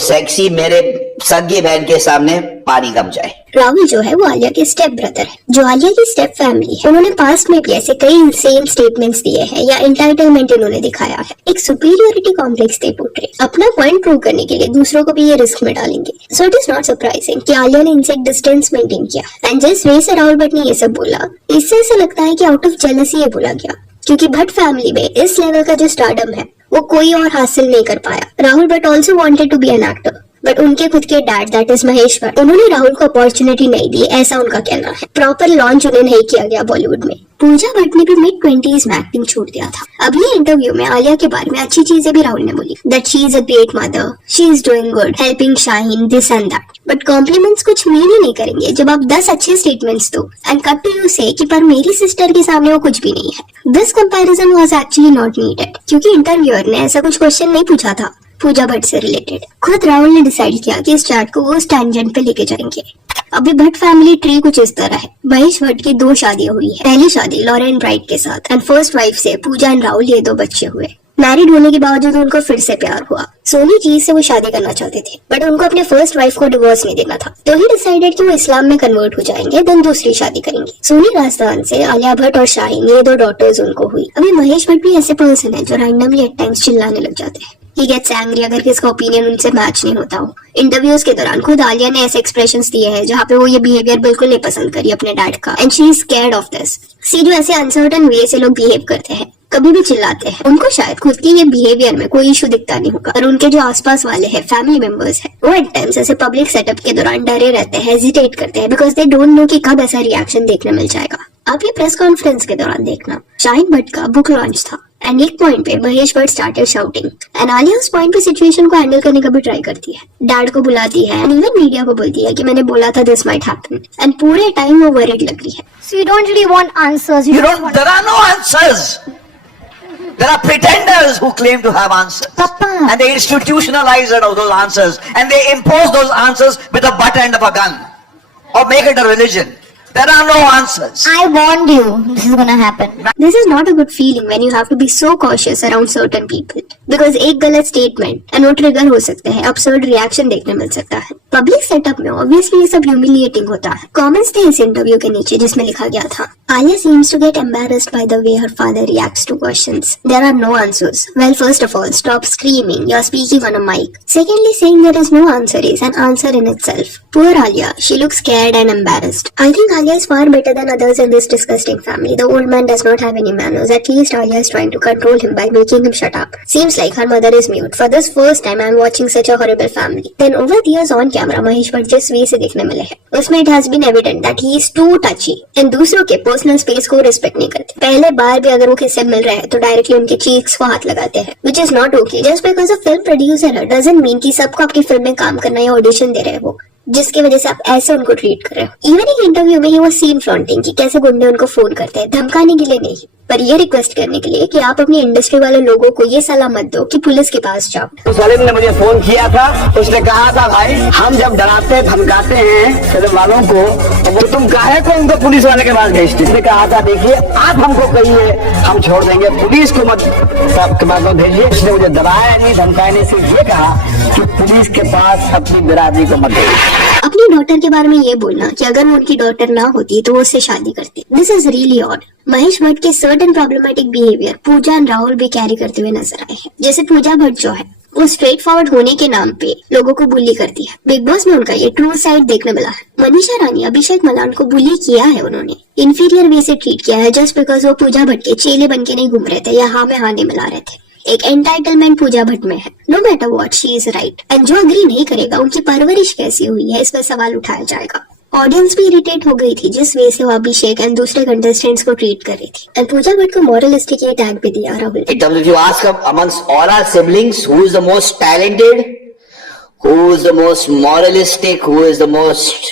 Sexy मेरे सगी बहन के सामने पानी कम जाए। राहुल जो है वो आलिया के स्टेप ब्रदर है, जो आलिया की स्टेप फैमिली है। उन्होंने पास्ट में भी ऐसे कई इंसेन स्टेटमेंट्स दिए हैं या एंटाइटलमेंट इन्होंने दिखाया है। एक सुपीरियरिटी कॉम्प्लेक्स दे पोर्ट्रे, अपना पॉइंट प्रूव करने के लिए दूसरों को भी ये रिस्क में डालेंगे। So it is not surprising कि आलिया ने इनसे एक डिस्टेंस मेंटेन किया। एंड जिस वे से राहुल भट्ट ने ये सब बोला, इससे ऐसा लगता है कि आउट ऑफ जेलसी ये बोला गया, क्योंकि भट्ट फैमिली में इस लेवल का जो स्टारडम है वो कोई और हासिल नहीं कर पाया। Rahul Bhatt also wanted to be an actor, but उनके खुद के dad that is Mahesh Bhatt, उन्होंने राहुल को अपॉर्चुनिटी नहीं दी, ऐसा उनका कहना है। प्रॉपर लॉन्च उन्हें नहीं किया गया बॉलीवुड में। पूजा भट्ट ने भी मिड-20s में एक्टिंग छोड़ दिया था। अभी इंटरव्यू में आलिया के बारे में अच्छी चीजें भी राहुल ने बोली, that she is a great mother, she is doing good, helping Shaheen, this and that. But compliments कुछ मीन ही नहीं करेंगे जब आप 10 अच्छे स्टेटमेंट्स दो एंड कट टू यू से कि पर मेरी सिस्टर के सामने वो कुछ भी नहीं है। This comparison was actually not needed, क्योंकि इंटरव्यूअर ने ऐसा कुछ क्वेश्चन नहीं पूछा था पूजा भट्ट से रिलेटेड। खुद राहुल ने डिसाइड किया कि इस चैट को वो उस टैंजेंट पे लेके जाएंगे। अभी भट्ट फैमिली ट्री कुछ इस तरह है। महेश भट्ट की 2 शादियां हुई है। पहली शादी लॉरेन ब्राइट के साथ एंड फर्स्ट वाइफ से पूजा एंड राहुल ये 2 बच्चे हुए। मैरिड होने के बावजूद उनको फिर से प्यार हुआ। सोनी जी से वो शादी करना चाहते थे, बट उनको अपने फर्स्ट वाइफ को डिवोर्स नहीं देना था, तो ही डिसाइडेड कि वो इस्लाम में कन्वर्ट हो जाएंगे, देन दूसरी शादी करेंगे। सोनी राजस्थान से आलिया भट्ट और शाहीन ये 2 डॉटर्स उनको हुई। अभी महेश भट्ट भी ऐसे पर्सन है जो रैंडमली एट टाइम्स चिल्लाने लग जाते हैं। He gets angry अगर किसका ओपिनियन उनसे मैच नहीं होता हो। इंटरव्यूज के दौरान खुद आलिया ने ऐसे एक्सप्रेशंस दिए हैं जहाँ पे वो ये बिहेवियर बिल्कुल नहीं पसंद करी अपने डैड का, and she is scared of this. See जो ऐसे अनसर्टन वे से लोग बिहेव करते हैं, कभी भी चिल्लाते हैं, उनको शायद खुद की ये बिहेवियर में कोई इशू दिखता नहीं होगा, और उनके जो आसपास वाले हैं, फैमिली मेंबर्स हैं, वो एट टाइम्स ऐसे पब्लिक सेटअप के दौरान डरे रहते हैं, हेजिटेट करते हैं, बिकॉज दे डोंट नो कि कब ऐसा रिएक्शन देखने मिल जाएगा। आप ये प्रेस कॉन्फ्रेंस के दौरान देखना, शाहीन भट्ट का बुक लॉन्च था एंड एक पॉइंट पे Mahesh Bhatt started shouting and Alia उस पॉइंट पे सिचुएशन को हैंडल करने का भी ट्राई करती है। डैड को बुलाती है एंड इवन मीडिया को बोलती है कि मैंने बोला था दिस माइट हैपन, एंड पूरे टाइम वो वरीड लग रही है। So you don't really want answers. There are no answers. There are pretenders who claim to have answers. Papa. And they institutionalize it of those answers and they impose those answers with the butt end of a gun or make it a religion. There are no answers. I warned you this is gonna happen. This is not a good feeling when you have to be so cautious around certain people, because एक गलत statement and वो trigger हो सकते हैं, absurd reaction देखने मिल सकता है। Public setup में ऑब्वियसली ये सब ह्यूमिलिएटिंग होता है। कमेंट्स थे इस इंटरव्यू के नीचे जिसमें लिखा गया था, Alia seems to get embarrassed by the way her father reacts to questions. There are no answers. Well, first of all, stop screaming. You're speaking on a mic. Secondly, saying there is no answer is an answer in itself. Poor Alia. She looks scared and embarrassed. I think Alia is far better than others in this disgusting family. The old man does not have any manners. At least Alia is trying to control him by making him shut up. Seems like her mother is mute. For this first time, I am watching such a horrible family. Then over the years on camera, Mahesh Bhatt जिस वे से देखने मिले हैं, उसमें it has been evident that he is too touchy and दूसरों के personal space को respect नहीं करते। पहले बार भी अगर वो किससे मिल रहे हैं तो डायरेक्टली उनके चीक्स को हाथ लगाते हैं, which is not okay. Just because a film producer doesn't mean कि सबको आपकी फिल्म में काम करना या ऑडिशन दे रहे हो, जिसकी वजह से आप ऐसे उनको ट्रीट कर रहे हो। इवन एक इंटरव्यू में ही वो सीन फ्रंटिंग की कैसे गुंडे उनको फोन करते हैं, धमकाने के लिए नहीं, पर ये रिक्वेस्ट करने के लिए कि आप अपनी इंडस्ट्री वाले लोगों को ये सलाह मत दो कि पुलिस के पास जाओ। सलीम ने मुझे फोन किया था, उसने कहा था भाई हम जब डराते धमकाते हैं फिल्म वालों को तो वो तुम काहे को उनको पुलिस वाले के पास भेजते। उसने कहा था देखिए आप हमको कहिए हम छोड़ देंगे, पुलिस को मत के पास मत भेजिए। उसने मुझे डराया नहीं धमकाया नहीं, सिर्फ ये कहा कि पुलिस के पास अपनी बिरादरी को मत भेजिए। अपनी डॉटर के बारे में ये बोलना कि अगर वो उनकी डॉटर ना होती तो वो उससे शादी करती, this is really odd. Mahesh Bhatt के certain problematic behaviour Pooja and Rahul भी कैरी करते हुए नजर आए हैं। जैसे पूजा भट्ट जो है वो स्ट्रेट फॉरवर्ड होने के नाम पे लोगों को बुली करती है। बिग बॉस में उनका ये ट्रू साइड देखने मिला है। मनीषा रानी अभिषेक मलान को बुली किया है, उन्होंने इन्फीरियर वे से ट्रीट किया है जस्ट बिकॉज वो पूजा भट्ट के चेले बन के नहीं घूम रहे थे या हाँ में हाँ नहीं मिला रहे थे। एक एंटाइटलमेंट पूजा भट्ट में है, no matter what she is right, and जो अग्री नहीं करेगा उनकी परवरिश कैसी हुई है इस पर सवाल उठाया जाएगा। ऑडियंस भी इरिटेट हो गई थी जिस वे से वो अभिषेक एंड दूसरे कंटेस्टेंट्स को ट्रीट कर रही थी, एंड पूजा भट्ट को मॉरलिस्टिक ये टैग भी दिया Rahul. In terms of you ask amongst all our siblings, who is the most talented, who is the most moralistic, who is the most,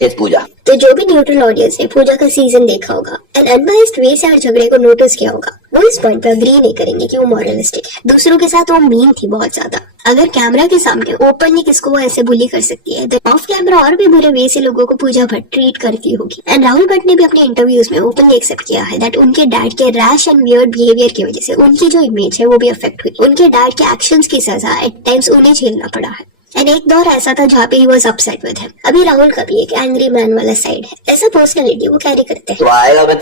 it's Pooja. तो जो भी न्यूट्रल ऑडियंस ने पूजा का सीजन देखा होगा एंड अनबाइस्ड वे से हर झगड़े को नोटिस किया होगा, वो इस पॉइंट पे अग्री नहीं करेंगे कि वो मॉरलिस्टिक है। दूसरों के साथ वो मीन थी बहुत ज्यादा। अगर कैमरा के सामने ओपनली किसको वो ऐसे बुली कर सकती है, तो ऑफ कैमरा और भी बुरे वे से लोगों को पूजा भट्ट ट्रीट करती होगी। एंड राहुल भट्ट ने भी अपने इंटरव्यूज में ओपनली एक्सेप्ट किया है दैट उनके डैड के रैश एंड वियर्ड बिहेवियर की वजह से उनकी जो इमेज है वो भी अफेक्ट हुई। उनके डैड के एक्शंस की सजा एट टाइम्स उन्हें झेलना पड़ा है। एंड एक दौर ऐसा था जहाँ पे he was upset with him. अभी राहुल का भी एक एंग्री मैन वाला साइड है, ऐसा पर्सनैलिटी वो कैरी करते हैं। तो आएगा मैं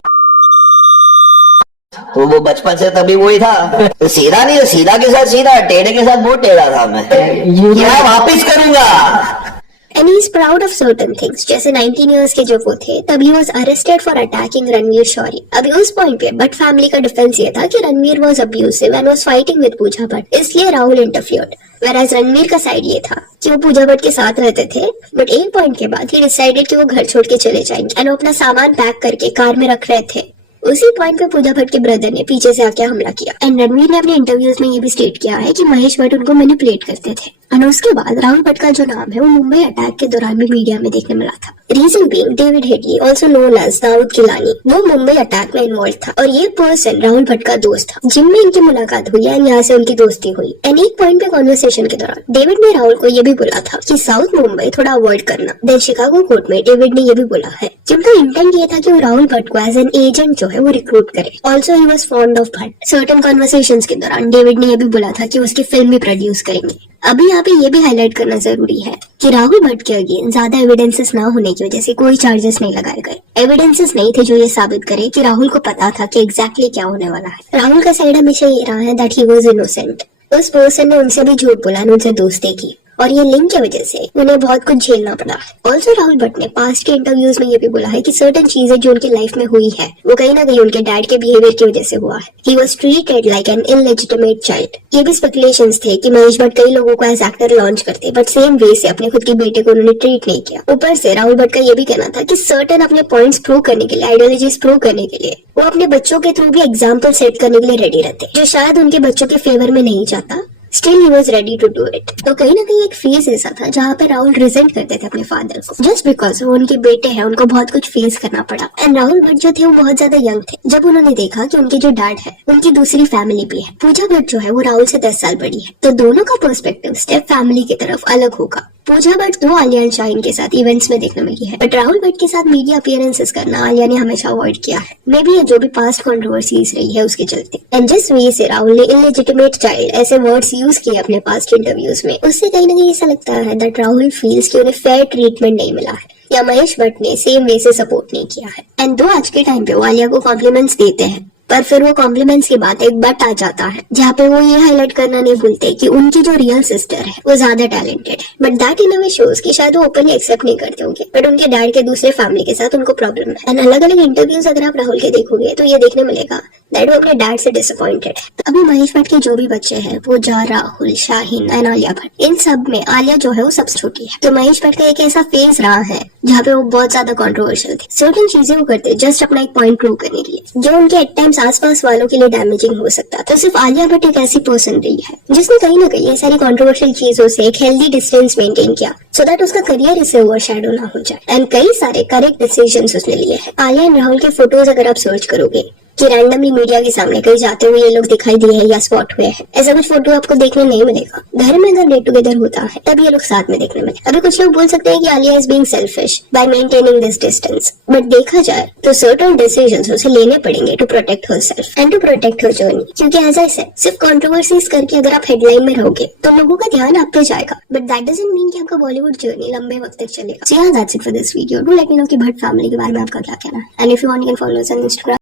तो वो बचपन से तभी वही था, तो सीधा नहीं, सीधा के साथ सीधा, टेढ़े के साथ बहुत टेढ़ा था मैं, क्या वापिस करूंगा। And he is proud of certain things. जैसे 19 years के जब वो थे तब he was arrested for attacking Ranveer Shauri. अभी उस पॉइंट पे बट फैमिली का डिफेंस ये था कि Ranveer was abusive and was fighting with Pooja Bhatt, इसलिए राहुल इंटरफियर्ड। Whereas रणवीर का साइड ये था कि वो पूजा भट्ट के साथ रहते थे, बट एक पॉइंट के बाद he decided कि वो घर छोड़ के चले जाएंगे एंड वो अपना सामान पैक करके कार में रख रहे थे। उसी पॉइंट पे पूजा भट्ट के ब्रदर ने पीछे से आके हमला किया एंड रणवीर ने अपने इंटरव्यूज में ये भी स्टेट किया है कि महेश भट्ट उनको मैनिपुलेट करते थे। और उसके बाद राहुल भट्ट का जो नाम है वो मुंबई अटैक के दौरान भी मीडिया में देखने मिला था। Reason being David Headley also known as Daood Gilani, वो मुंबई अटैक में इन्वॉल्व था और ये पर्सन राहुल भट्ट का दोस्त था। जिम में इनकी मुलाकात हुई एंड यहाँ से उनकी दोस्ती हुई एंड एक पॉइंट पे कॉन्वर्सेशन के दौरान डेविड ने राहुल को ये भी बोला था कि साउथ मुंबई थोड़ा अवॉइड करना। देन शिकागो कोर्ट में डेविड ने ये भी बोला है कि उनका इंटेंट ये था कि वो राहुल भट्ट को एज एन एजेंट जो है वो रिक्रूट करे। Also he was fond of Bhatt. Certain conversations के दौरान डेविड ने ये भी बोला था कि उसकी फिल्म भी प्रोड्यूस करेंगे। अभी यहाँ पे ये भी हाईलाइट करना जरूरी है कि राहुल भट्ट के अगेंस्ट ज्यादा एविडेंसेस ना होने की वजह से कोई चार्जेस नहीं लगाए गए। एविडेंसेस नहीं थे जो ये साबित करे कि राहुल को पता था कि एग्जैक्टली क्या होने वाला है। राहुल का साइड हमेशा ये रहा है दैट ही वाज इनोसेंट। उस पर्सन ने उनसे भी झूठ बोला, उनसे दोस्ती की और ये लिंक की वजह से उन्हें बहुत कुछ झेलना पड़ा। ऑल्सो राहुल भट्ट ने पास्ट के इंटरव्यूज में ये भी बोला है कि सर्टेन चीजें जो उनकी लाइफ में हुई है वो कहीं ना कहीं उनके डैड के बिहेवियर की वजह से हुआ है। He was treated like an illegitimate child. ये भी स्पेकुलेशंस थे कि महेश भट्ट कई लोगों को एज एक्टर लॉन्च करते बट सेम वे से अपने खुद की बेटे को उन्होंने ट्रीट नहीं किया। ऊपर से राहुल भट्ट का ये भी कहना था कि सर्टेन अपने पॉइंट्स प्रूव करने के लिए, आइडियोलॉजीज प्रूव करने के लिए वो अपने बच्चों के थ्रू भी एग्जाम्पल सेट करने के लिए रेडी रहते, जो शायद उनके बच्चों के फेवर में नहीं जाता। Still he was ready to do it। तो कहीं ना कहीं एक फेज ऐसा था जहाँ पे राहुल रिजेंट करते थे अपने फादर को जस्ट बिकॉज वो उनके बेटे हैं, उनको बहुत कुछ फेस करना पड़ा। एंड राहुल भट्ट जो थे वो बहुत ज्यादा यंग थे जब उन्होंने देखा कि उनके जो डैड है उनकी दूसरी फैमिली भी है। पूजा भट्ट जो है वो राहुल से 10 साल बड़ी है, तो दोनों का पर्सपेक्टिव स्टेप फैमिली की तरफ अलग होगा। पूजा भट्ट तो आलिया एंड शाहीन के साथ इवेंट्स में देखने मिली है, बट राहुल भट्ट के साथ मीडिया अपीयरेंसेस करना आलिया ने हमेशा अवॉइड किया है। मे बी ये जो भी पास्ट कंट्रोवर्सीज रही है उसके चलते। एंड जिस वे से राहुल ने इलेजिटिमेट चाइल्ड ऐसे वर्ड्स यूज किए अपने पास्ट इंटरव्यूज में, उससे कहीं ना कहीं ऐसा लगता है दैट राहुल फील्स कि उन्हें फेयर ट्रीटमेंट नहीं मिला है या महेश भट्ट ने सेम वे से सपोर्ट नहीं किया है। एंड दो आज के टाइम पे वो आलिया को कॉम्प्लीमेंट्स देते हैं, पर फिर वो कॉम्प्लीमेंट्स के बाद एक बट आ जाता है जहाँ पे वो ये हाईलाइट करना नहीं भूलते कि उनकी जो रियल सिस्टर है वो ज्यादा टैलेंटेड है। But that in a way shows कि शायद वो ओपनली एक्सेप्ट नहीं करते होंगे, बट उनके डैड के दूसरे फैमिली के साथ उनको प्रॉब्लम है। एंड अलग अलग इंटरव्यूज अगर आप राहुल के देखोगे तो ये देखने मिलेगा दैट वो अपने डैड से डिसअपॉइंटेड है। अभी महेश भट्ट के जो भी बच्चे हैं वो राहुल, शाहीन एंड आलिया भट्ट, इन सब में आलिया जो है वो सबसे छोटी है। तो महेश भट्ट का एक ऐसा फेज रहा है जहाँ पे वो बहुत ज्यादा कंट्रोवर्शियल थे। सर्टेन चीजें वो करते जस्ट अपना एक पॉइंट प्रूव करने के लिए, जो उनके एट टाइम्स आसपास वालों के लिए डैमेजिंग हो सकता। तो सिर्फ आलिया भट्ट एक ऐसी पर्सन रही है जिसने कहीं ना कहीं ये सारी कंट्रोवर्शियल चीजों से एक हेल्दी डिस्टेंस मेंटेन किया सो दैट उसका करियर इससे ओवरशैडो ना हो जाए। एंड कई सारे करेक्ट डिसीजंस उसने लिए हैं। आलिया एंड राहुल के फोटोज अगर आप सर्च करोगे कि रैंडमली मीडिया के सामने कहीं जाते हुए ये लोग दिखाई दिए हैं या स्पॉट हुए हैं, ऐसा कुछ फोटो आपको देखने नहीं मिलेगा। घर में अगर गेट टुगेदर होता है तब ये लोग साथ में देखने मिले। अभी कुछ लोग बोल सकते हैं कि Alia is being selfish by maintaining this distance, but देखा जाए तो सर्टेन डिसीजंस उसे लेने पड़ेंगे to protect herself and to protect her journey. क्योंकि एज आई सेड, सिर्फ कंट्रोवर्सीज करके अगर आप हेडलाइन में रहोगे तो लोगों का ध्यान आप पे जाएगा, बट दैट डजंट मीन कि आपका बॉलीवुड जर्नी लंबे वक्त तक चलेगा। सो yeah, that's it for this video. Do let me know कि भट्ट फैमिली के बारे में आपका क्या कहना है। And if you want, you can follow us on Instagram.